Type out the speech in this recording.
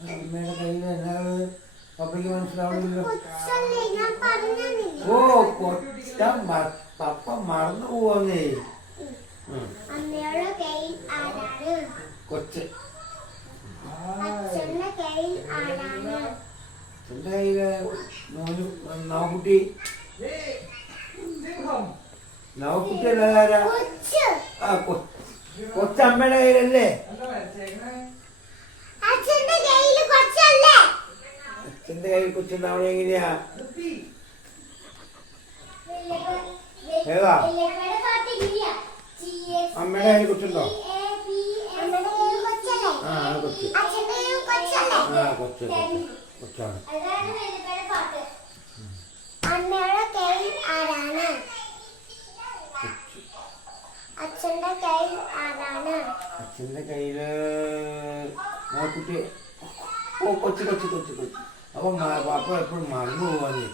അമ്മയുടെ കയ്യിൽ എന്നാണ് പപ്പയ്ക്ക് മനസ്സിലാവുന്നില്ലോ. ഓ കൊച്ച പപ്പ മറന്നു പോവാന്നേ. കൊച്ച് അച്ഛൻ്റെ കയ്യില് നവക്കുട്ടി. നവക്കുട്ടി അല്ലാതാരാ? ആ കൊച്ചമ്മയുടെ കയ്യിലല്ലേ? അച്ഛന്റെ കയ്യിൽ കൊച്ചുണ്ടാവണ എങ്ങനെയാ? ഏതാ അമ്മയുടെ കയ്യിൽ കൊച്ചുണ്ടോ? ആ കൊച്ച് കൊച്ച് കൊച്ചാണ്. അച്ഛൻ്റെ കയ്യില് കുട്ടി. ഓ കൊച്ച് കൊച്ച് കൊച്ച് കൊച്ച്. അപ്പൊ പാപ്പ എപ്പോഴും മറന്നു പോവാന്നേ.